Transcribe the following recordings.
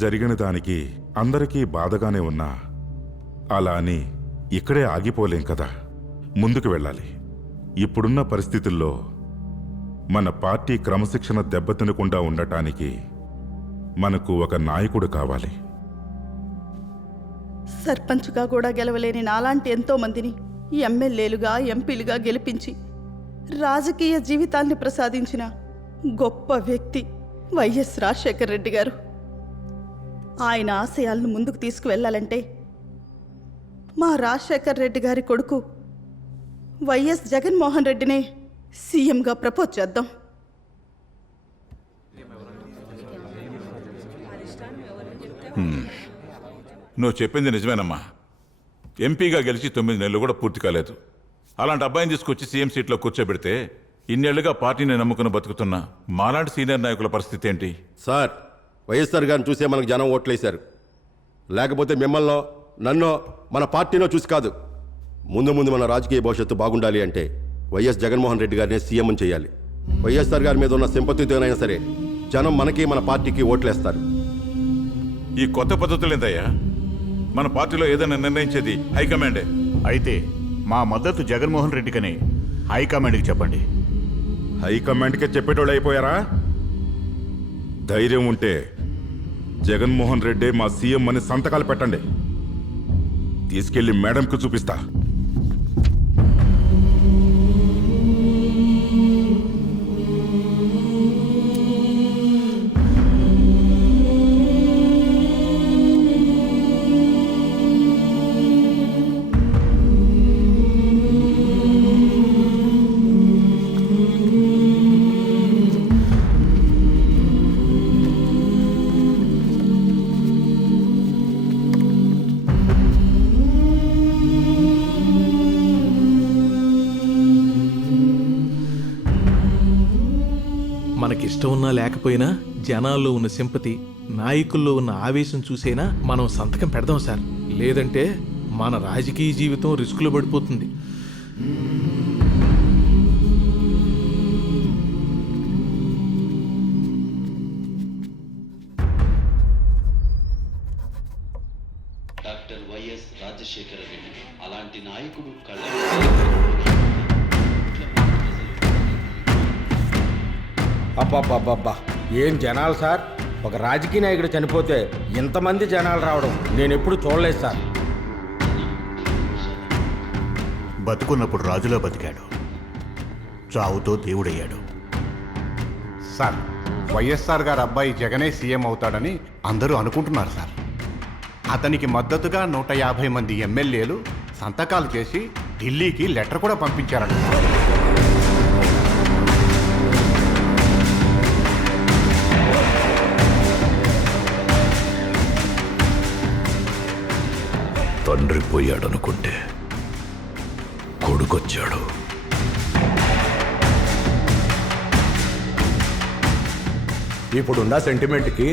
జరిగిన దానికి అందరికీ బాధగానే ఉన్నా అలా అని ఇక్కడే ఆగిపోలేం కదా, ముందుకు వెళ్ళాలి. ఇప్పుడున్న పరిస్థితుల్లో మన పార్టీ క్రమశిక్షణ దెబ్బతినకుండా ఉండటానికి మనకు ఒక నాయకుడు కావాలి. సర్పంచ్గా కూడా గెలవలేని నాలాంటి ఎంతో మందిని ఎమ్మెల్యేలుగా, ఎంపీలుగా గెలిపించి రాజకీయ జీవితాన్ని ప్రసాదించిన గొప్ప వ్యక్తి వైఎస్ రాజశేఖర రెడ్డి గారు. ఆయన ఆశయాలను ముందుకు తీసుకువెళ్ళాలంటే మా రాజశేఖర రెడ్డి గారి కొడుకు వైఎస్ జగన్మోహన్ రెడ్డినే సీఎంగా ప్రపోజ్ చేద్దాం. నువ్వు చెప్పింది నిజమేనమ్మా. ఎంపీగా గెలిచి 9 నెలలు కూడా పూర్తి కాలేదు. అలాంటి అబ్బాయిని తీసుకొచ్చి సీఎం సీట్లో కూర్చోబెడితే ఇన్నేళ్లుగా పార్టీని నమ్ముకుని బతుకుతున్న మాలాంటి సీనియర్ నాయకుల పరిస్థితి ఏంటి? సార్, వైఎస్ఆర్ గారిని చూసే మనకు జనం ఓట్లేశారు. లేకపోతే మిమ్మల్నో నన్నో మన పార్టీనో చూసి కాదు. ముందు ముందు మన రాజకీయ భవిష్యత్తు బాగుండాలి అంటే వైఎస్ జగన్మోహన్ రెడ్డి గారిని సీఎం చేయాలి. వైఎస్ఆర్ గారి మీద ఉన్న సింపతితోనైనా సరే జనం మనకి మన పార్టీకి ఓట్లేస్తారు. ఈ కొత్త పద్ధతులు ఏంటయ్యా? మన పార్టీలో ఏదైనా నిర్ణయించేది హైకమాండే. అయితే మా మద్దతు జగన్మోహన్ రెడ్డికని హైకమాండ్కి చెప్పండి. హైకమాండ్కే చెప్పేటోళ్ళు అయిపోయారా? ధైర్యం ఉంటే జగన్మోహన్ రెడ్డి మా సీఎం అని సంతకాలు పెట్టండి. తీసుకెళ్లి మేడంకు చూపిస్తా. మనకిష్టం ఉన్నా లేకపోయినా జనాల్లో ఉన్న సింపతి, నాయకుల్లో ఉన్న ఆవేశం చూసైనా మనం సంతకం పెడదాం సార్. లేదంటే మన రాజకీయ జీవితం రిస్కులో పడిపోతుంది. డాక్టర్ వైఎస్ రాజశేఖర రెడ్డి అలాంటి నాయకుడు అబ్బాబ్బాబ్బా, ఏం జనాలు సార్! ఒక రాజకీయ నాయకుడు చనిపోతే ఇంతమంది జనాలు రావడం నేను ఎప్పుడు చూడలేదు సార్. బతుకున్నప్పుడు రాజులో బతికాడు, చావుతో దేవుడయ్యాడు. సార్, వైఎస్ఆర్ గారు అబ్బాయి జగనే సీఎం అవుతాడని అందరూ అనుకుంటున్నారు సార్. అతనికి మద్దతుగా 150 మంది ఎమ్మెల్యేలు సంతకాలు చేసి ఢిల్లీకి లెటర్ కూడా పంపించారట. తండ్రి పోయాడనుకుంటే కొడుకొచ్చాడు. ఇప్పుడున్న సెంటిమెంట్కి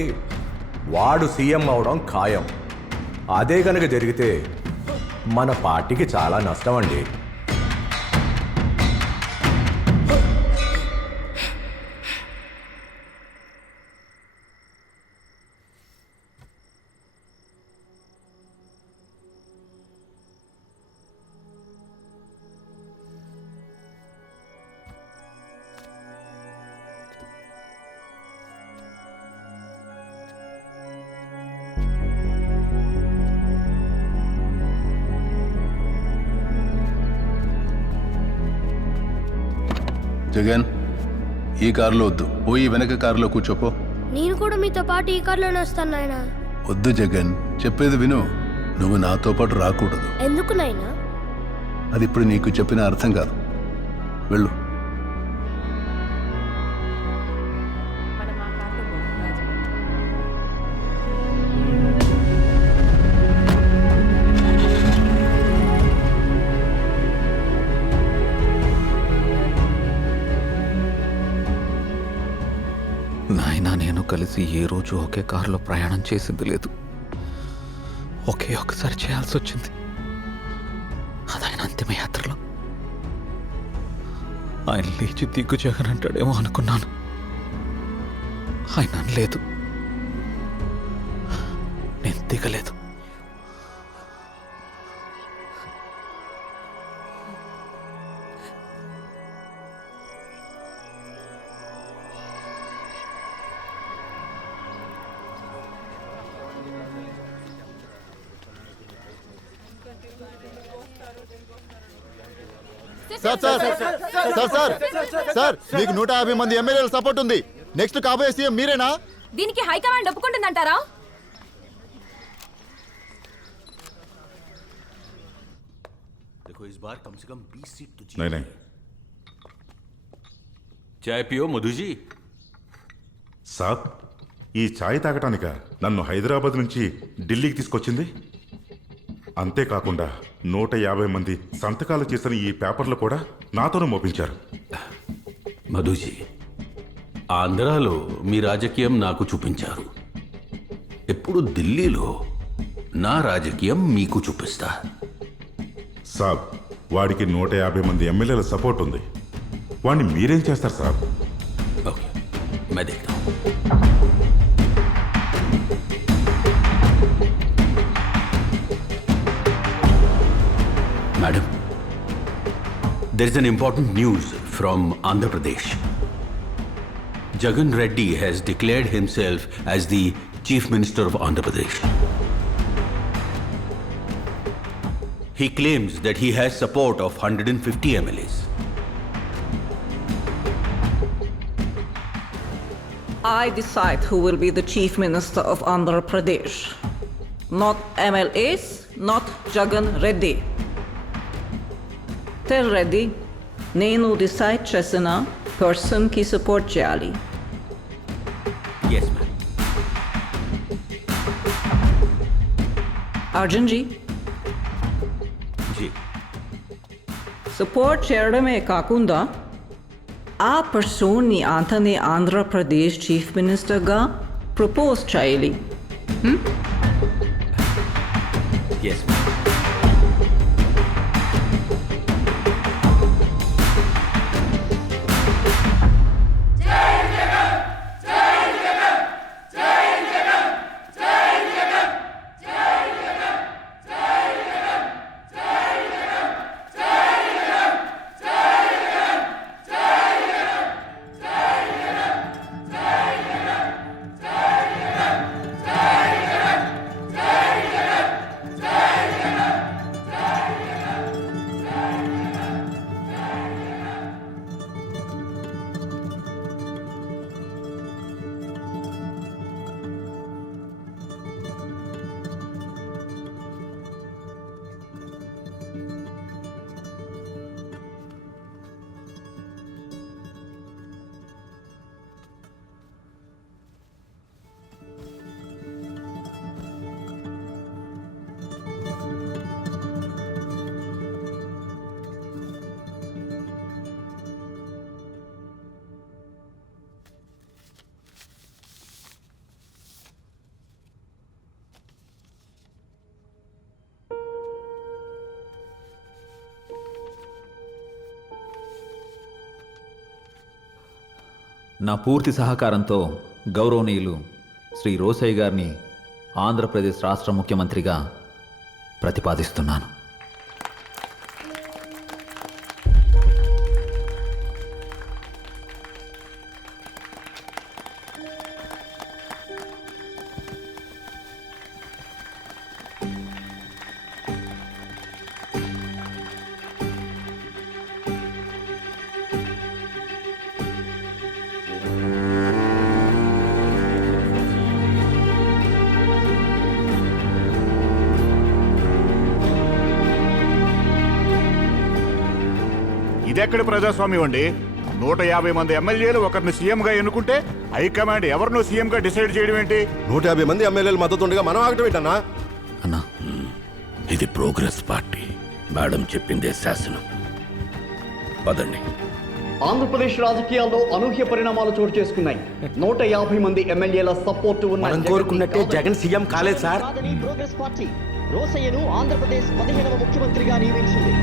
వాడు సీఎం అవడం ఖాయం. అదే కనుక జరిగితే మన పార్టీకి చాలా నష్టం అండి. జగన్, ఈ కారులో వద్దు, పోయి వెనక కారులో కూర్చోపో. నేను కూడా మీతో పాటు ఈ కారులోనే వస్తాను నాయనా. వద్దు జగన్, చెప్పేది విను. నువ్వు నాతో పాటు రాకూడదు. ఎందుకు నాయనా? అది ఇప్పుడు నీకు చెప్పిన అర్థం కాదు. వెళ్ళు. నాయనా నేను కలిసి ఏ రోజు ఒకే కారులో ప్రయాణం చేసింది లేదు. ఒకే ఒకసారి చేయాల్సి వచ్చింది, అదైన అంతిమయాత్రలో. ఆయన లేచి దిగ్గు జగన్ అంటాడేమో అనుకున్నాను, ఆయన అనలేదు. దిగలేదు. Sir sir sir sir sir మీకు 150 మంది ఎమ్మెల్యేల సపోర్ట్ ఉంది. నెక్స్ట్ కాబోయే సీఎం మీరేనా? దీనికి హైకమాండ్ ఒప్పుకుంటుందంటారా? నేనే చాయ్ పియో మధుజీ. సాబ్, ఈ ఛాయ్ తాగటానిక నన్ను హైదరాబాద్ నుంచి ఢిల్లీకి తీసుకొచ్చింది? అంతేకాకుండా 150 మంది సంతకాలు చేసిన ఈ పేపర్లు కూడా నాతోనే మోపించారు. మధుజీ, ఆంధ్రాలో మీ రాజకీయం నాకు చూపించారు. ఇప్పుడు ఢిల్లీలో నా రాజకీయం మీకు చూపిస్తా. సాబ్, వాడికి 150 మంది ఎమ్మెల్యేల సపోర్ట్ ఉంది. వాడిని మీరేం చేస్తారు సాబ్? ఓకే, मैं देखता हूं. Madam, there is an important news from Andhra Pradesh. Jagan Reddy has declared himself as the Chief Minister of Andhra Pradesh. He claims that he has support of 150 MLAs. I decide who will be the Chief Minister of Andhra Pradesh. Not MLAs, not Jagan Reddy. Tell Reddy, నేను decide చేసిన పర్సన్కి support చేయాలి. Yes, ma'am. Arjun G, जी. Support చేయడమే కాకుండా ఆ పర్సన్ని అతని Andhra Pradesh chief మినిస్టర్గా ప్రపోజ్ చేయాలి. Yes, ma'am. నా పూర్తి సహకారంతో గౌరవనీయులు శ్రీ రోసయ్య గారిని ఆంధ్రప్రదేశ్ రాష్ట్ర ముఖ్యమంత్రిగా ప్రతిపాదిస్తున్నాను. ఇదెక్కడ ప్రజాస్వామ్యం అండి? 150 మంది ఎమ్మెల్యేలు ఒకరిని సీఎంగా ఎన్నుకుంటే హైకమాండ్ ఎవరినో సీఎంగా డిసైడ్ చేయడం ఏంటి? 150 మంది ఎమ్మెల్యేలు మద్దతు ఉండగా మనం ఆగటం ఏంటన్నా? అన్నా, ఇది ప్రోగ్రెస్ పార్టీ. మేడం చెప్పిందే శాసనం. పదండి. ఆంధ్రప్రదేశ్ రాజకీయాల్లో అనూహ్య పరిణామాలు చోటు చేసుకున్నాయి. 150 మంది ఎమ్మెల్యేల సపోర్టు ఉన్న మనం కోరుకున్నట్టే జగన్ సీఎం కాలేదు సార్. ప్రోగ్రెస్ పార్టీ రోసయ్యను ఆంధ్రప్రదేశ్ 15వ ముఖ్యమంత్రిగా నియమించింది.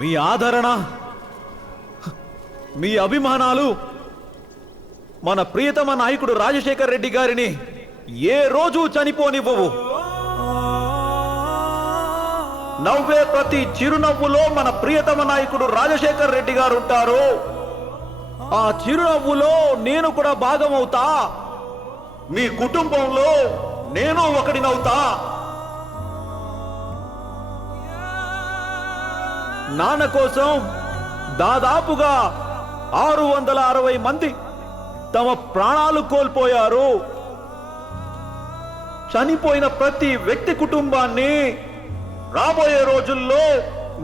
మీ ఆదరణ, మీ అభిమానాలు మన ప్రియతమ నాయకుడు రాజశేఖర్ రెడ్డి గారిని ఏ రోజు చనిపోనివ్వవు. నవ్వే ప్రతి చిరునవ్వులో మన ప్రియతమ నాయకుడు రాజశేఖర్ రెడ్డి గారు ఉంటారు. ఆ చిరునవ్వులో నేను కూడా భాగమవుతా. మీ కుటుంబంలో నేను ఒకడినవుతా. నాన్న కోసం దాదాపుగా 660 మంది తమ ప్రాణాలు కోల్పోయారు. చనిపోయిన ప్రతి వ్యక్తి కుటుంబాన్ని రాబోయే రోజుల్లో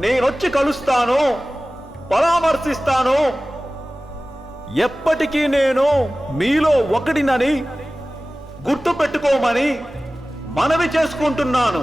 నేనొచ్చి కలుస్తాను, పరామర్శిస్తాను. ఎప్పటికీ నేను మీలో ఒకడినని గుర్తుపెట్టుకోమని మనవి చేసుకుంటున్నాను.